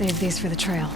Save these for the trail.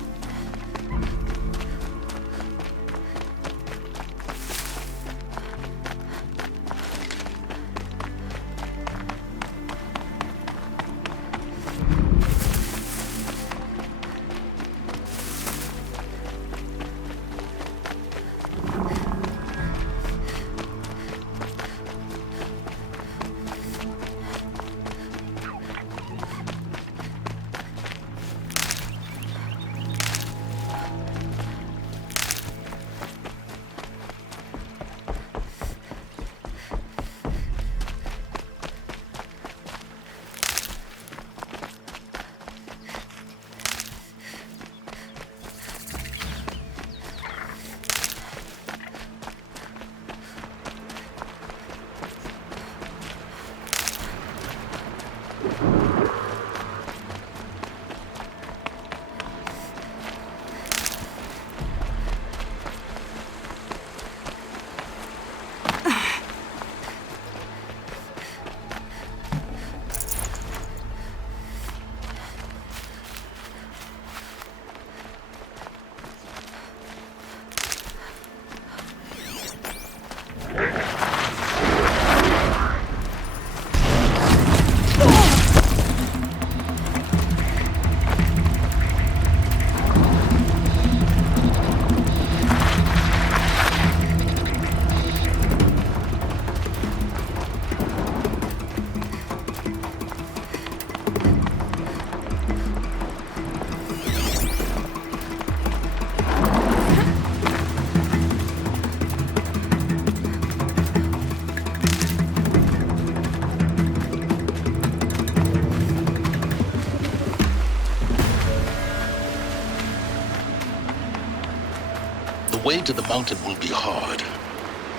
The way to the mountain will be hard.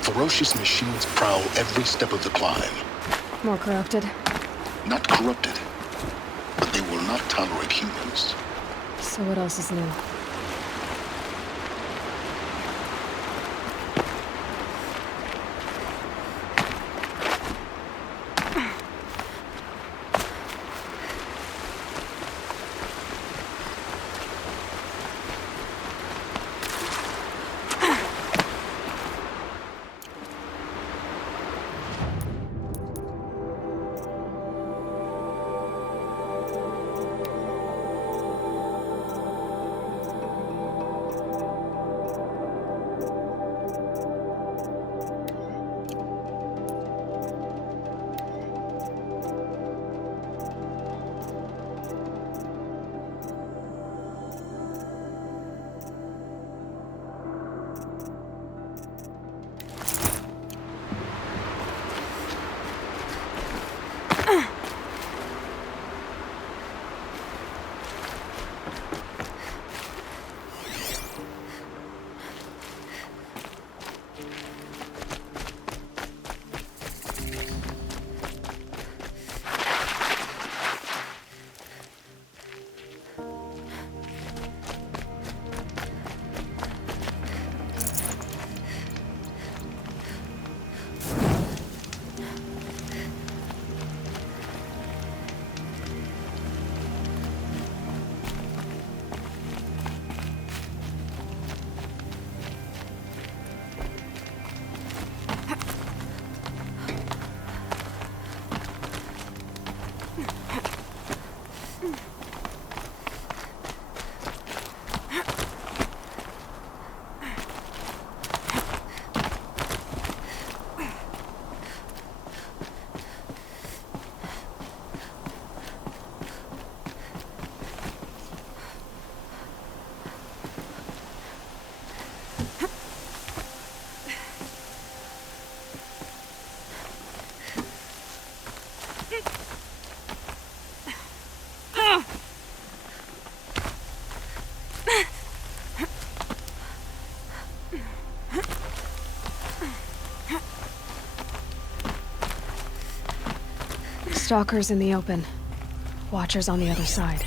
Ferocious machines prowl every step of the climb. More corrupted? Not corrupted, but they will not tolerate humans. So what else is new? Stalkers in the open. Watchers on the other side.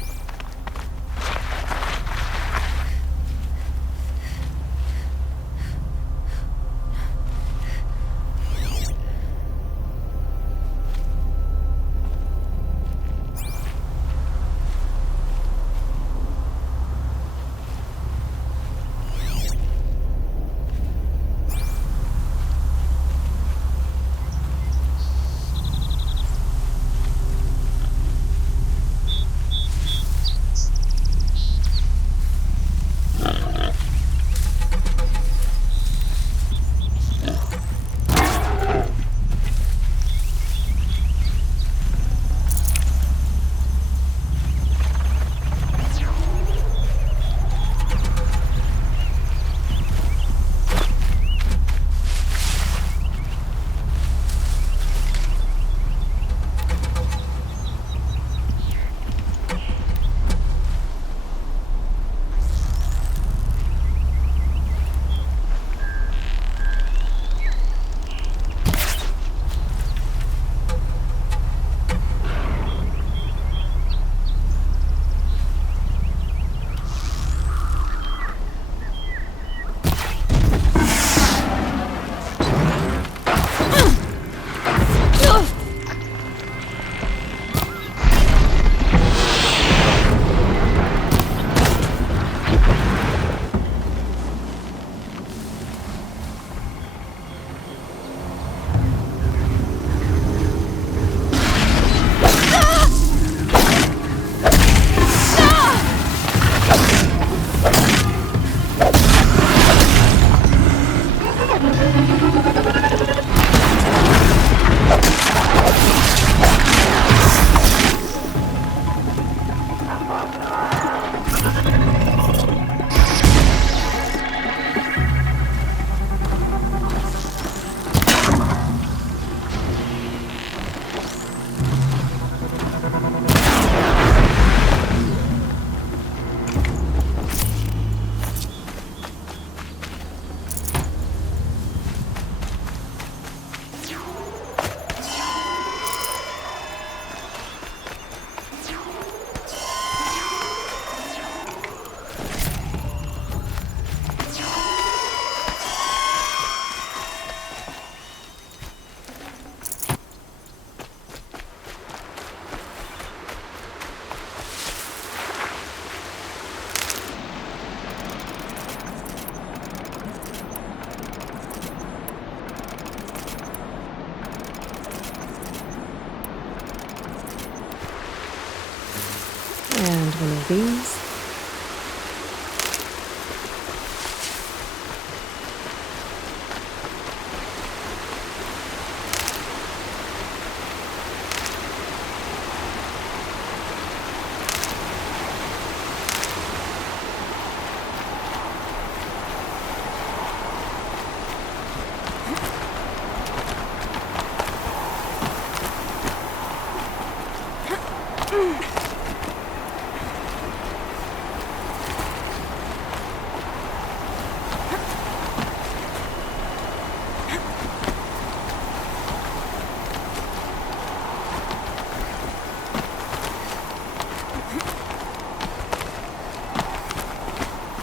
And one of these.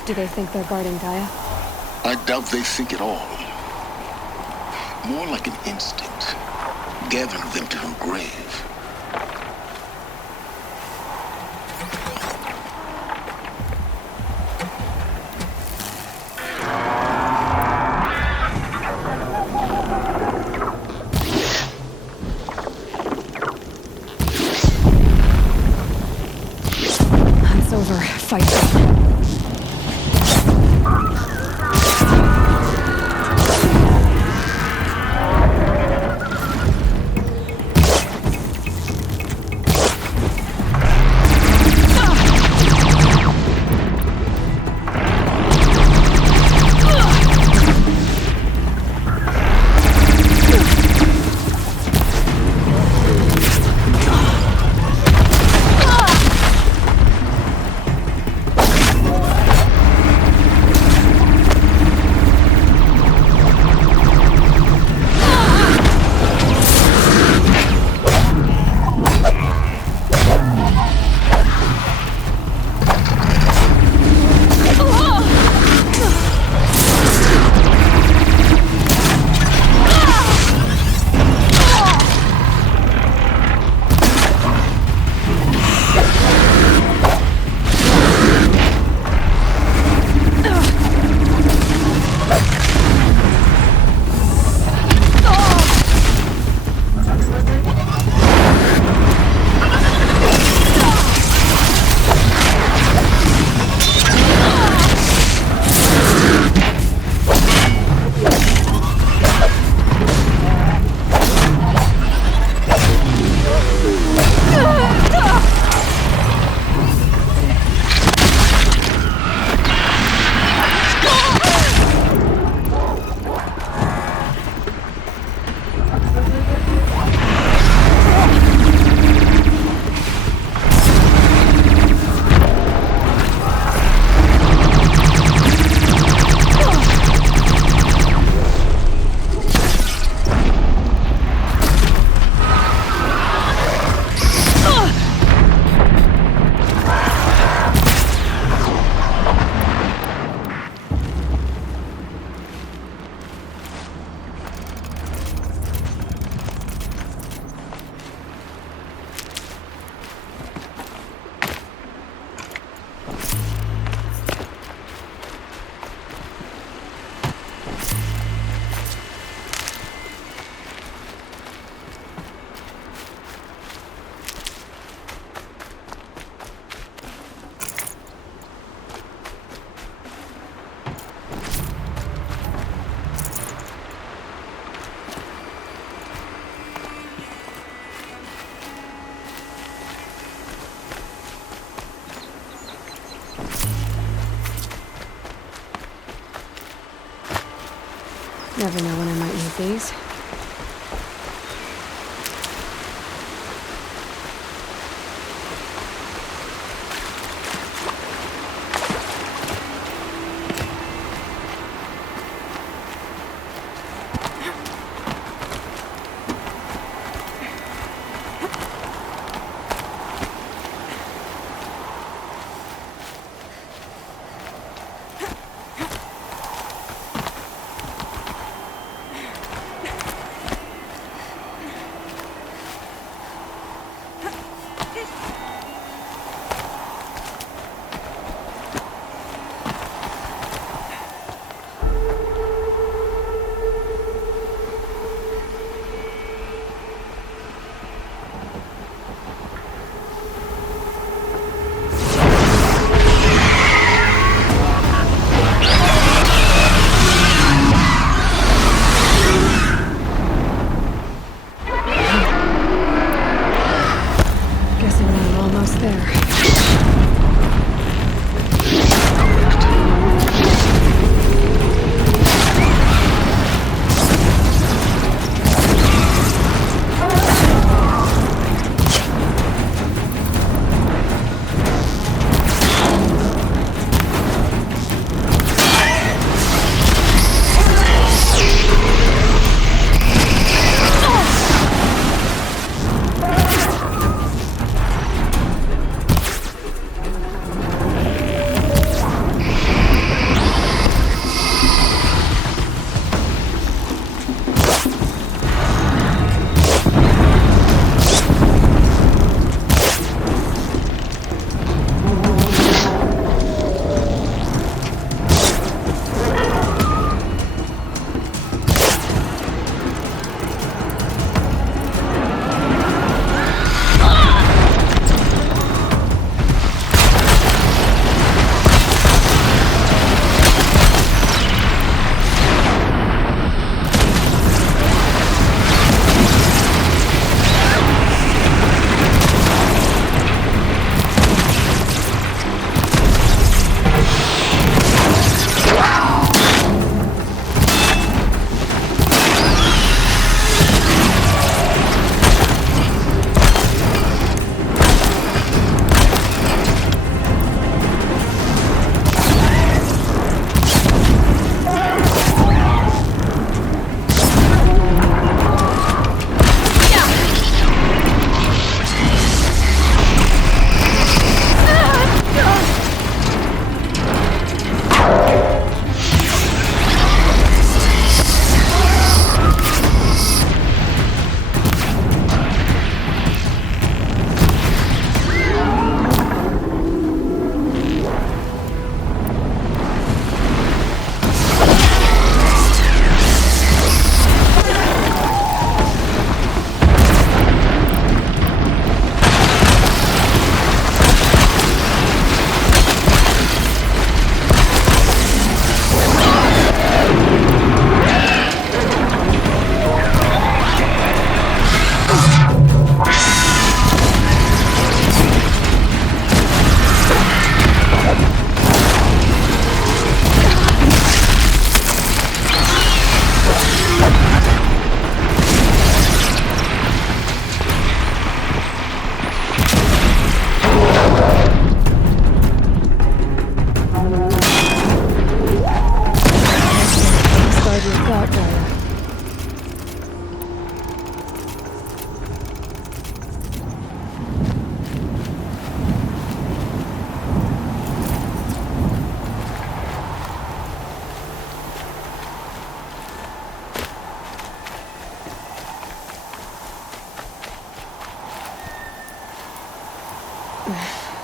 Do they think they're guarding Gaia? I doubt they think at all. More like an instinct, gathering them to her grave. It's over. Fight them. Never know when I might need these.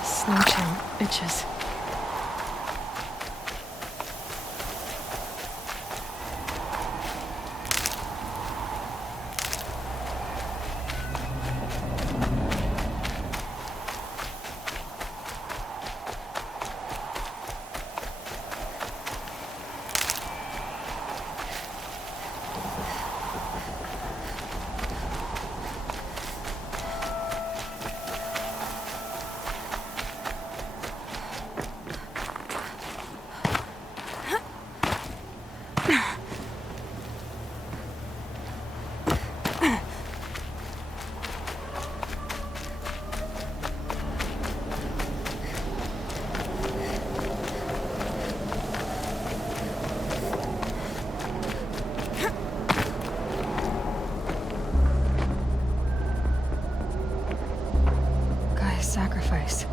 Snow chill itches. Sacrifice.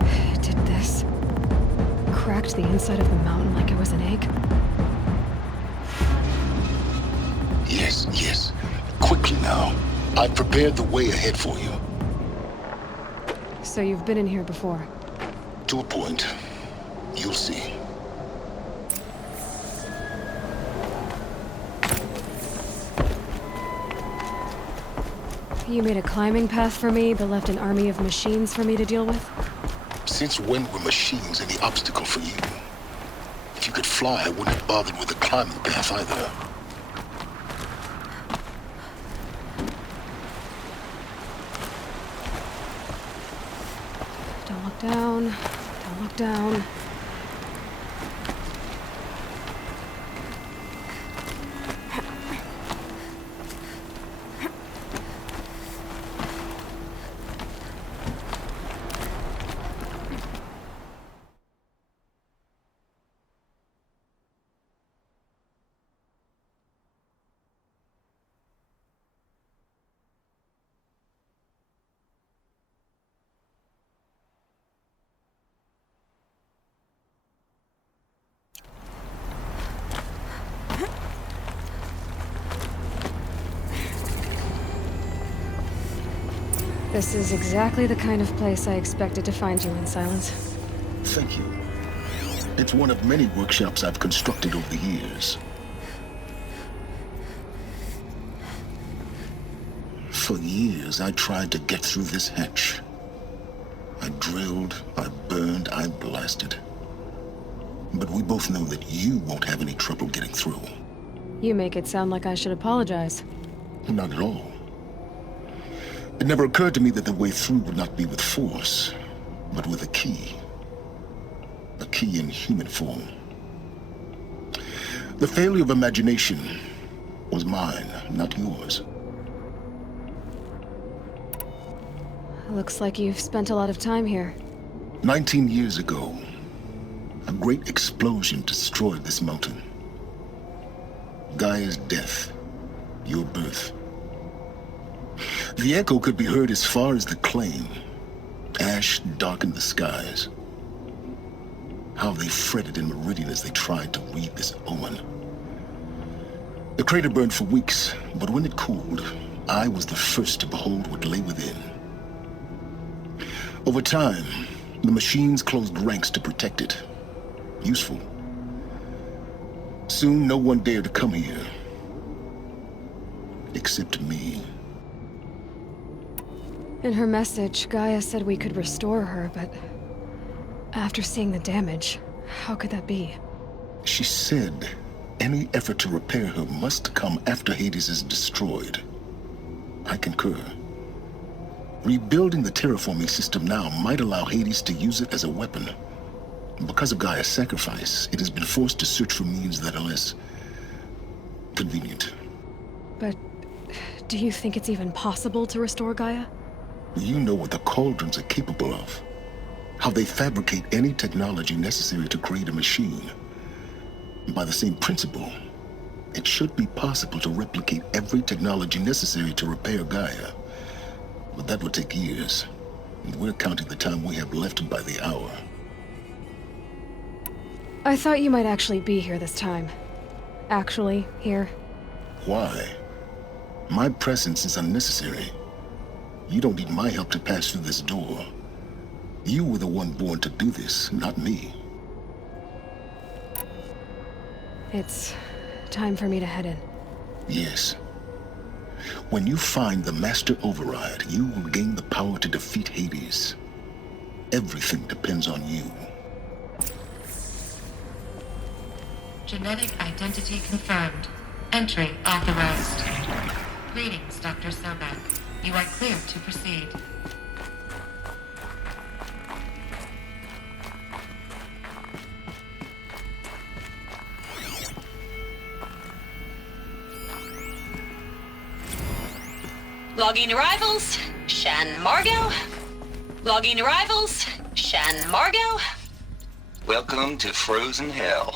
It did this. Cracked the inside of the mountain like it was an egg. Yes. Quickly now. I've prepared the way ahead for you. So you've been in here before? To a point. You'll see. You made a climbing path for me, but left an army of machines for me to deal with? Since when were machines any obstacle for you? If you could fly, I wouldn't have bothered with the climbing path either. Don't look down. Don't look down. This is exactly the kind of place I expected to find you in, Silence. Thank you. It's one of many workshops I've constructed over the years. For years, I tried to get through this hatch. I drilled, I burned, I blasted. But we both know that you won't have any trouble getting through. You make it sound like I should apologize. Not at all. It never occurred to me that the way through would not be with force, but with a key. A key in human form. The failure of imagination was mine, not yours. Looks like you've spent a lot of time here. 19 years ago, a great explosion destroyed this mountain. Gaia's death, your birth. The echo could be heard as far as the claim. Ash darkened the skies. How they fretted in Meridian as they tried to read this omen. The crater burned for weeks, but when it cooled, I was the first to behold what lay within. Over time, the machines closed ranks to protect it. Useful. Soon, no one dared to come here. Except me. In her message, Gaia said we could restore her, but after seeing the damage, how could that be? She said any effort to repair her must come after Hades is destroyed. I concur. Rebuilding the terraforming system now might allow Hades to use it as a weapon. Because of Gaia's sacrifice, it has been forced to search for means that are less convenient. But do you think it's even possible to restore Gaia? You know what the Cauldrons are capable of. How they fabricate any technology necessary to create a machine. By the same principle, it should be possible to replicate every technology necessary to repair Gaia. But that would take years, and we're counting the time we have left by the hour. I thought you might actually be here this time. Actually, here. Why? My presence is unnecessary. You don't need my help to pass through this door. You were the one born to do this, not me. It's time for me to head in. Yes. When you find the Master Override, you will gain the power to defeat Hades. Everything depends on you. Genetic identity confirmed. Entry authorized. Greetings, Dr. Sobek. You are clear to proceed. Logging arrivals, Shan Margot. Logging arrivals, Shan Margot. Welcome to Frozen Hell.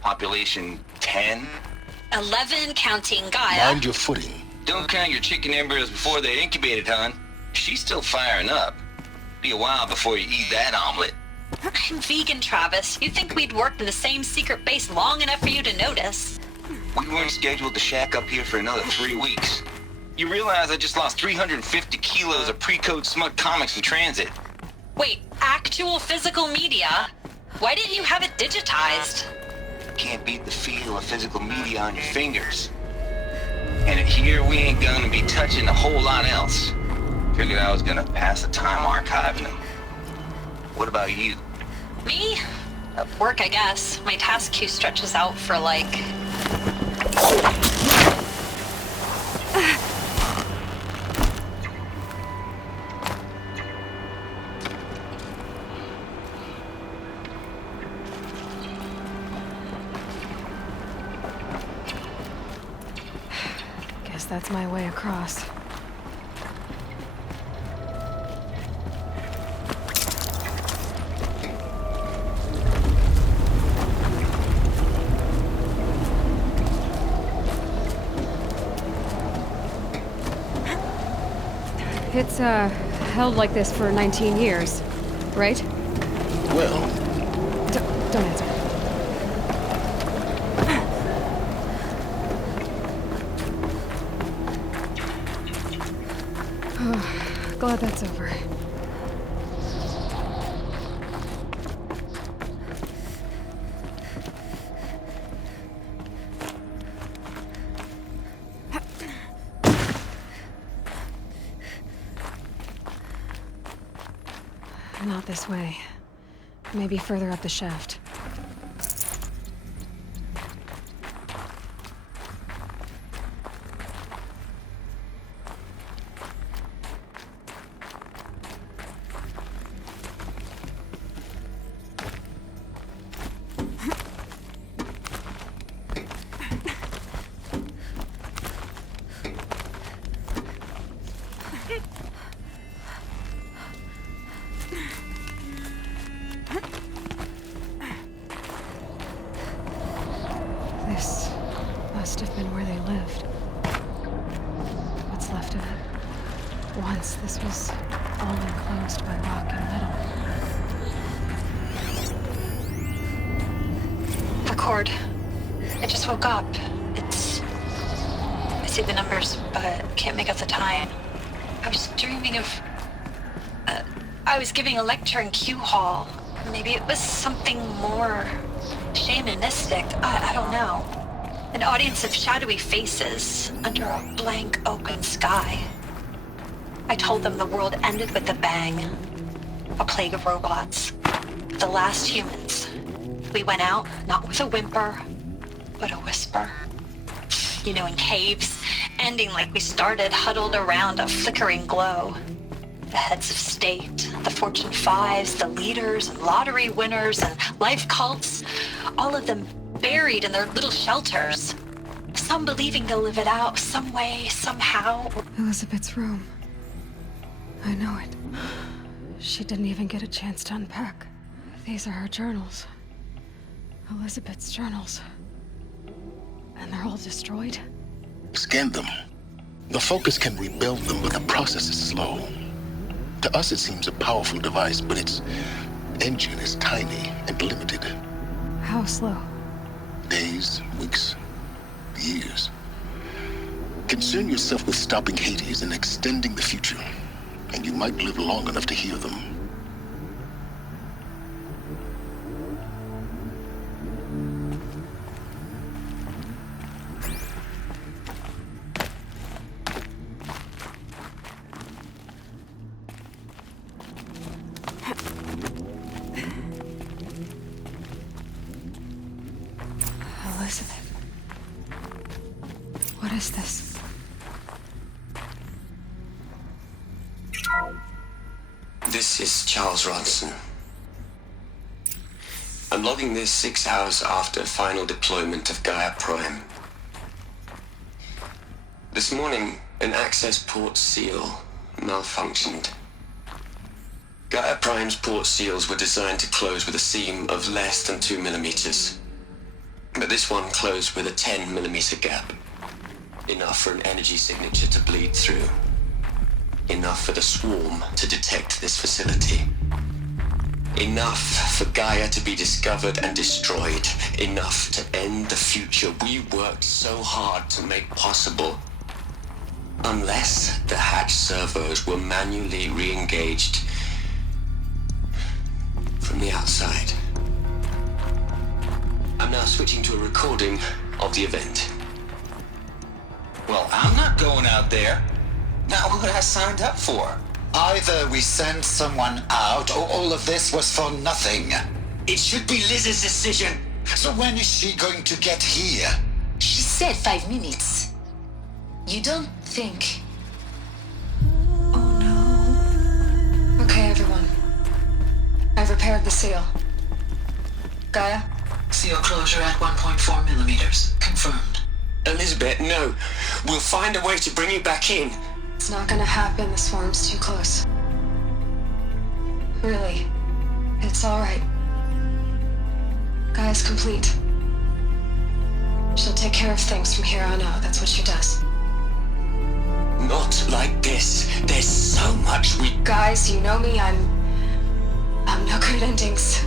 Population 10. 11 counting Gaia. Mind your footing. Don't count your chicken embryos before they're incubated, hon. She's still firing up. Be a while before you eat that omelet. I'm vegan, Travis. You'd think we'd worked in the same secret base long enough for you to notice. We weren't scheduled to shack up here for another 3 weeks. You realize I just lost 350 kilos of pre-code smut comics in transit. Wait, actual physical media? Why didn't you have it digitized? Can't beat the feel of physical media on your fingers. And here we ain't gonna be touching a whole lot else. Figured I was gonna pass the time archiving them. What about you? Me? Work, I guess. My task queue stretches out for like... Guess that's my way across. It's, held like this for 19 years, right? Well, Don't answer. Glad that's over. Not this way. Maybe further up the shaft. This must have been where they lived. What's left of it. Once this was all enclosed by rock and metal. Record. I just woke up. I see the numbers, but can't make out the time. I was dreaming of... I was giving a lecture in Q Hall. Maybe it was something more shamanistic. I don't know. An audience of shadowy faces under a blank open sky. I told them the world ended with a bang. A plague of robots. The last humans. We went out, not with a whimper, but a whisper. You know, in caves, ending like we started, huddled around a flickering glow. The heads of state, the Fortune 5s, the leaders and lottery winners and life cults, all of them buried in their little shelters. Some believing they'll live it out some way, somehow. Elizabeth's room. I know it. She didn't even get a chance to unpack. These are her journals. Elizabeth's journals. And they're all destroyed? scan them. The Focus can rebuild them, but the process is slow. To us, it seems a powerful device, but its engine is tiny and limited. How slow? Days, weeks, years. Concern yourself with stopping Hades and extending the future, and you might live long enough to hear them. is this? This is Charles Ronson. I'm logging this 6 hours after final deployment of Gaia Prime. This morning, an access port seal malfunctioned. Gaia Prime's port seals were designed to close with a seam of less than 2 millimeters. But this one closed with a 10 millimeter gap. Enough for an energy signature to bleed through. Enough for the swarm to detect this facility. Enough for Gaia to be discovered and destroyed. Enough to end the future we worked so hard to make possible. Unless the hatch servos were manually re-engaged from the outside. I'm now switching to a recording of the event. Well, I'm not going out there. Not what I signed up for. Either we send someone out, or all of this was for nothing. It should be Liz's decision. So when is she going to get here? She said 5 minutes. You don't think... Oh no. Okay, everyone. I've repaired the seal. Gaia? Seal closure at 1.4 millimeters. Confirmed. Elizabeth, no. We'll find a way to bring you back in. It's not gonna happen. The swarm's too close. Really. It's alright. Gaia's complete. She'll take care of things from here on out. That's what she does. Not like this. There's so much we... Guys, you know me. I'm no good at endings.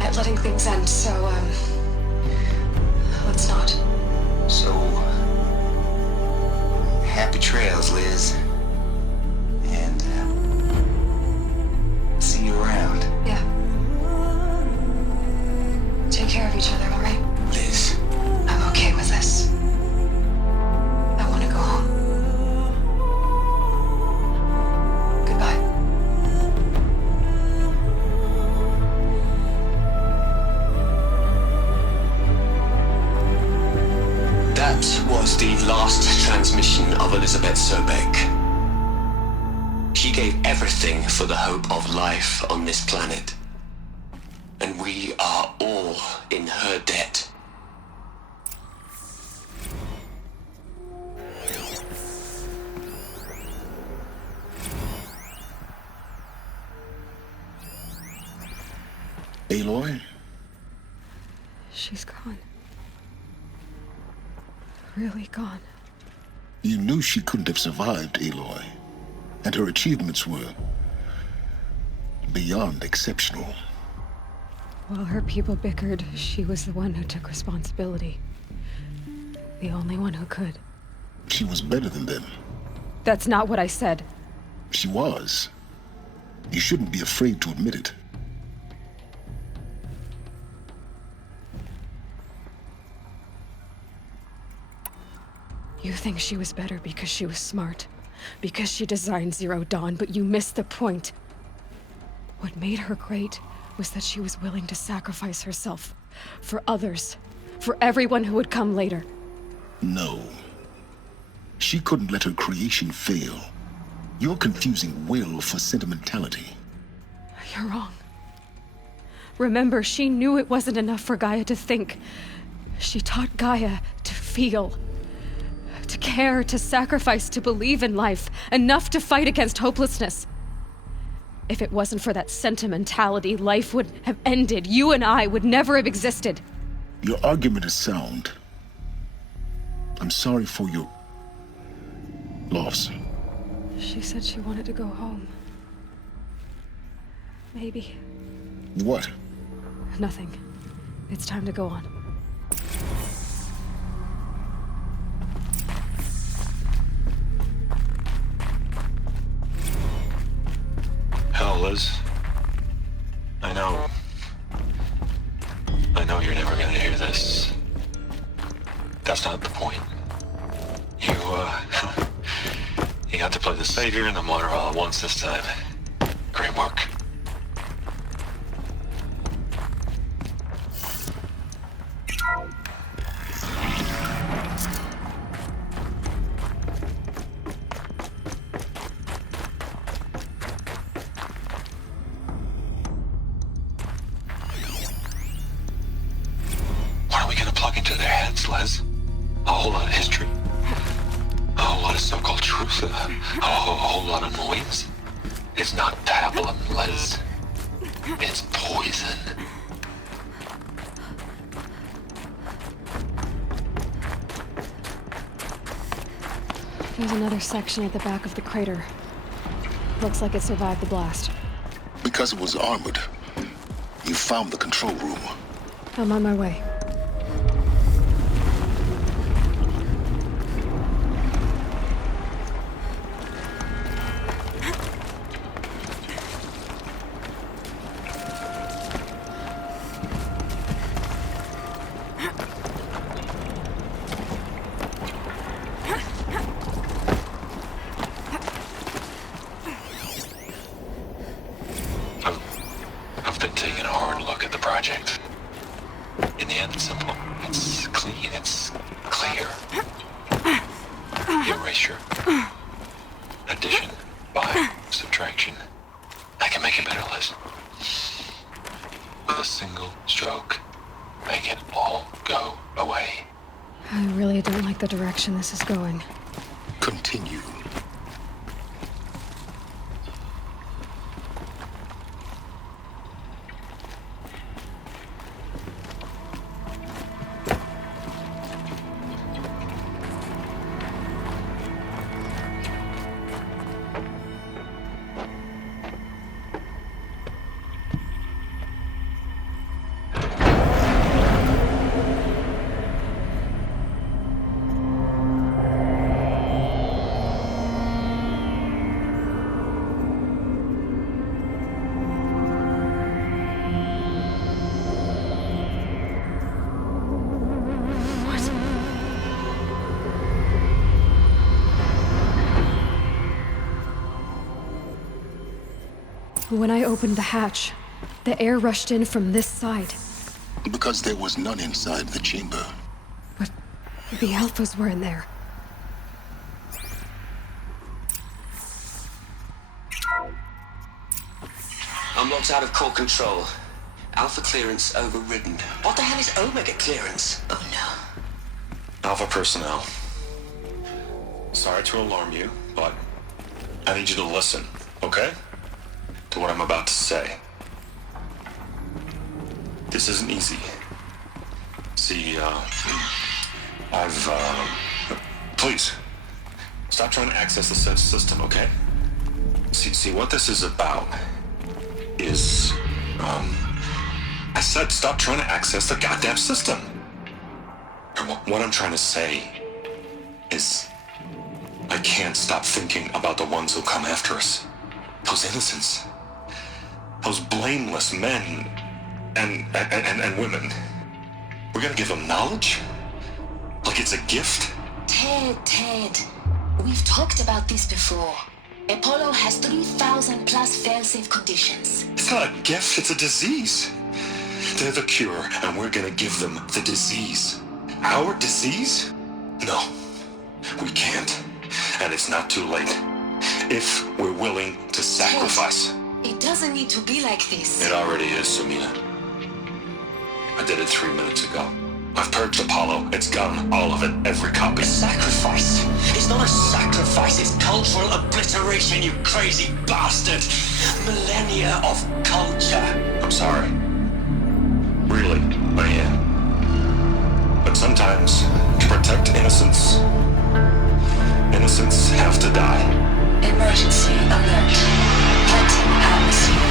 At letting things end, so, let's not. So, happy trails, Liz. And, see you around. Yeah. Take care of each other, alright? Liz. I'm okay with this. I want to go home. Goodbye. That was the last transmission of Elizabeth Sobek. She gave everything for the hope of life on this planet. And we are all in her debt. Aloy? She's gone. Really gone. You knew she couldn't have survived, Aloy. And her achievements were beyond exceptional. While her people bickered, she was the one who took responsibility. The only one who could. She was better than them. That's not what I said. She was. You shouldn't be afraid to admit it. You think she was better because she was smart, because she designed Zero Dawn, but you missed the point. What made her great was that she was willing to sacrifice herself for others, for everyone who would come later. No. She couldn't let her creation fail. You're confusing will for sentimentality. You're wrong. Remember, she knew it wasn't enough for Gaia to think. She taught Gaia to feel. To care, to sacrifice, to believe in life, enough to fight against hopelessness. If it wasn't for that sentimentality, life would have ended. You and I would never have existed. Your argument is sound. I'm sorry for your loss. She said she wanted to go home. Maybe. What? Nothing. It's time to go on. Hell, Liz. I know you're never gonna hear this. That's not the point. You got to play the savior and the martyr all at once this time. Great work. facts, Les. A whole lot of history. A whole lot of so-called truth. A whole lot of noise. It's not pablum, Les. It's poison. There's another section at the back of the crater. Looks like it survived the blast. Because it was armored, you found the control room. I'm on my way. I've been taking a hard look at the project. In the end, it's simple. It's clean. It's clear. Erasure. Addition. By. Subtraction. I can make it better, Liz. With a single stroke. Make it all go away. I really don't like the direction this is going. Continue. When I opened the hatch, the air rushed in from this side. Because there was none inside the chamber. But the Alphas were in there. I'm locked out of core control. Alpha clearance overridden. What the hell is Omega clearance? Oh no. Alpha personnel. Sorry to alarm you, but I need you to listen, okay? To what I'm about to say. This isn't easy. See, please, stop trying to access the system, okay? See, what this is about is, I said stop trying to access the goddamn system. What I'm trying to say is, I can't stop thinking about the ones who come after us. Those innocents. Those blameless men and women. We're gonna give them knowledge? Like it's a gift? Ted. We've talked about this before. Apollo has 3,000 plus fail-safe conditions. It's not a gift, it's a disease. They're the cure, and we're gonna give them the disease. Our disease? No, we can't. And it's not too late. If we're willing to sacrifice. It doesn't need to be like this. It already is, Samina. I did it 3 minutes ago. I've purged Apollo. It's gone. All of it. Every copy. A sacrifice? It's not a sacrifice. It's cultural obliteration, you crazy bastard. Millennia of culture. I'm sorry. Really, I am. But sometimes, to protect innocence, innocents have to die. Emergency alert. Planting atmosphere.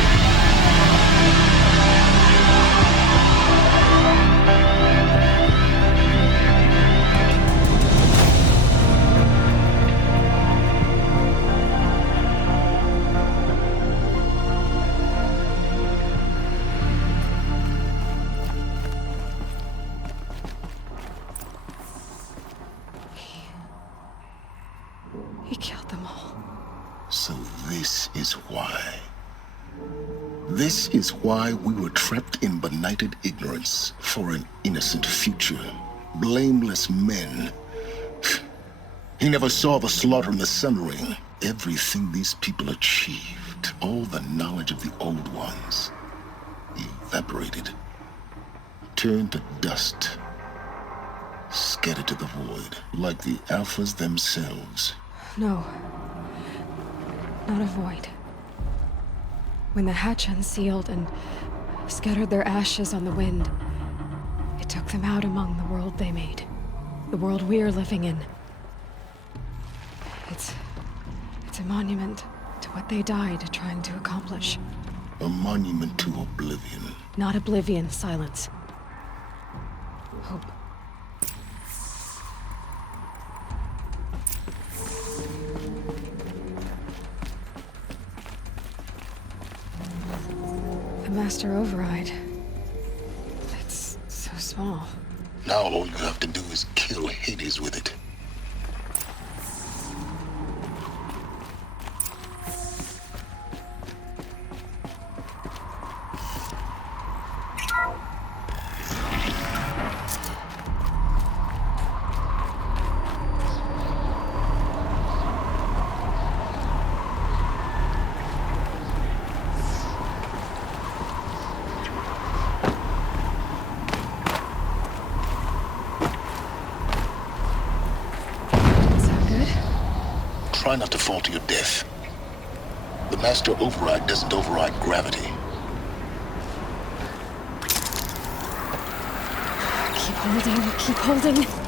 He killed them all. So this is why. This is why we were trapped in benighted ignorance for an innocent future. Blameless men. He never saw the slaughter in the Sun Ring. Everything these people achieved, all the knowledge of the old ones, evaporated. Turned to dust. scattered to the void, like the Alphas themselves. No. Not a void. When the hatch unsealed and scattered their ashes on the wind, it took them out among the world they made. The world we're living in. It's a monument to what they died trying to accomplish. A monument to oblivion. Not oblivion, silence. Hope. The Master Override. It's so small. Now all you have to do is kill Hades with it. Try not to fall to your death. The Master Override doesn't override gravity. Keep holding, keep holding.